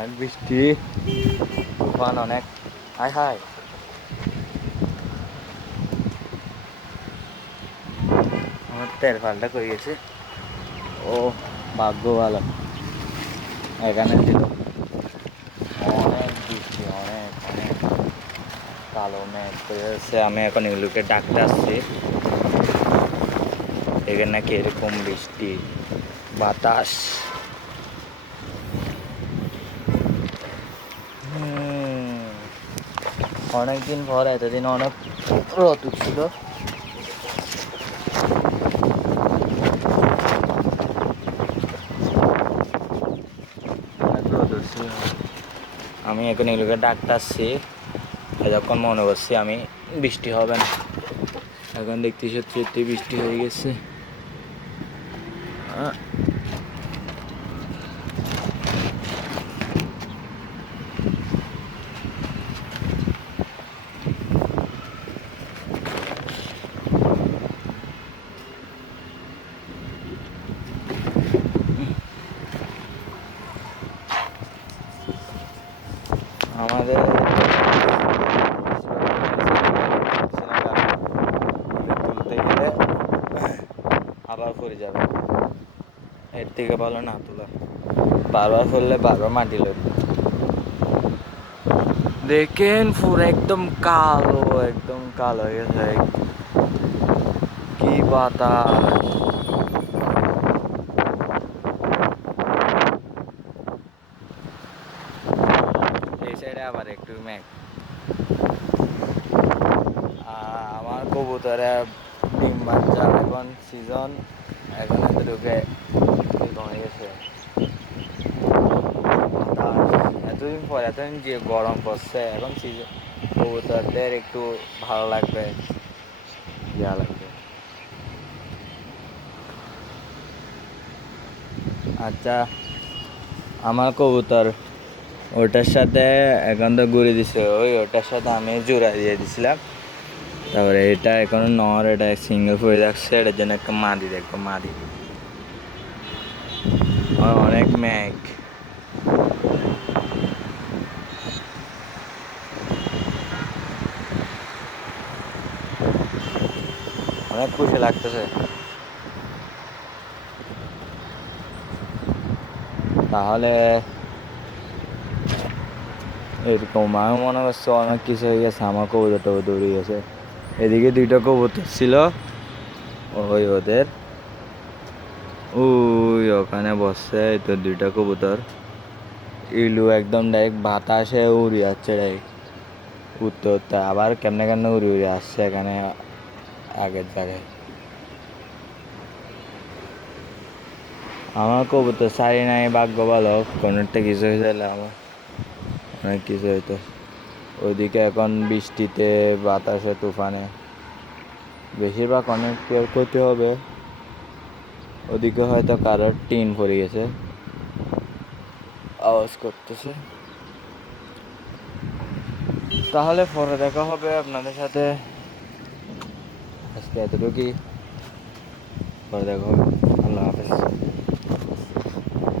অনেক বৃষ্টি, তুফান অনেক। হাই হাই, আমার তেল ফালটা করে গেছে। ও ভাগ্য ভালো, এখানে ছিল অনেক বৃষ্টি, অনেক অনেক কালো মেঘ করে আছে। আমি এখন এগুলোকে ডাকতে আসছি। এখানে নাকি এরকম বৃষ্টি, বাতাস। অনেকদিন পর, এতদিন অনেক রোদ ছিল। অনেক রোদ উঠছিল। আমি এখন এগুলোকে ডাকতে আসছি, যখন মনে করছি আমি বৃষ্টি হবে না, এখন দেখতে সত্যি সত্যি বৃষ্টি হয়ে গেছে। আমাদের তুলতে গেলে আবার পড়ে যাবে, এর থেকে ভালো না তোলা। বারবার করলে বারবার মাটি লাগবে। দেখেন পুরো একদম কালো, একদম কালো হয়ে গেছে। কি বাতাস! এই সাইডে আবার একটু মেঘ। আমার কবুতরে ডিম বাচ্চা, এখন সিজন, এখন ঢুকে হয়ে গেছে। এতদিন পর, এতদিন যে গরম পড়ছে, এখন সিজন কবুতরদের একটু ভালো লাগবে, ইয়া লাগবে। আচ্ছা, আমার কবুতর ওটার সাথে এখন তো ঘুরে দিছে, ওটার সাথে আমি জোড়া দিয়ে দিছিলাম। তারপরে এটা এখনো নর, এটা সিঙ্গেল পড়ে যাচ্ছে, এটার জন্য একটা মাদি দেখবো, মাদি। অনেক মেঘ, অনেক খুশি লাগতেছে। তাহলে এরকম আমি মনে করছি অনেক কিছু হয়ে গেছে, আমার কবুতরটা দৌড়ে গেছে। এদিকে দুইটা কবুতর ছিল, ওই ওদের ওই ওখানে বসছে, এই তো দুইটা কবুতর। ইলু একদম ডাইরেক্ট বাতাসে উড়ে যাচ্ছে, ডাইরেক্ট উঠতে উঠতে আবার কেমনে কেমনে উড়ে উড়ে আসছে এখানে আগের জায়গায়। আমার কবুতর সারি নাই, ভাগ্য ভালো, কোনোটা কিছু হয়ে গেলে আমার অনেক কিছু হইতো। ওইদিকে এখন বৃষ্টিতে, বাতাসে, তুফানে বেশিরভাগ অনেক কেয়ার করতে হবে। ওদিকে হয়তো কারোর টিন পড়ে গেছে, আওয়াজ করতেছে। তাহলে পরে দেখা হবে আপনাদের সাথে, আজকে এতটুকুই, পরে দেখা হবে। আল্লাহ হাফেজ।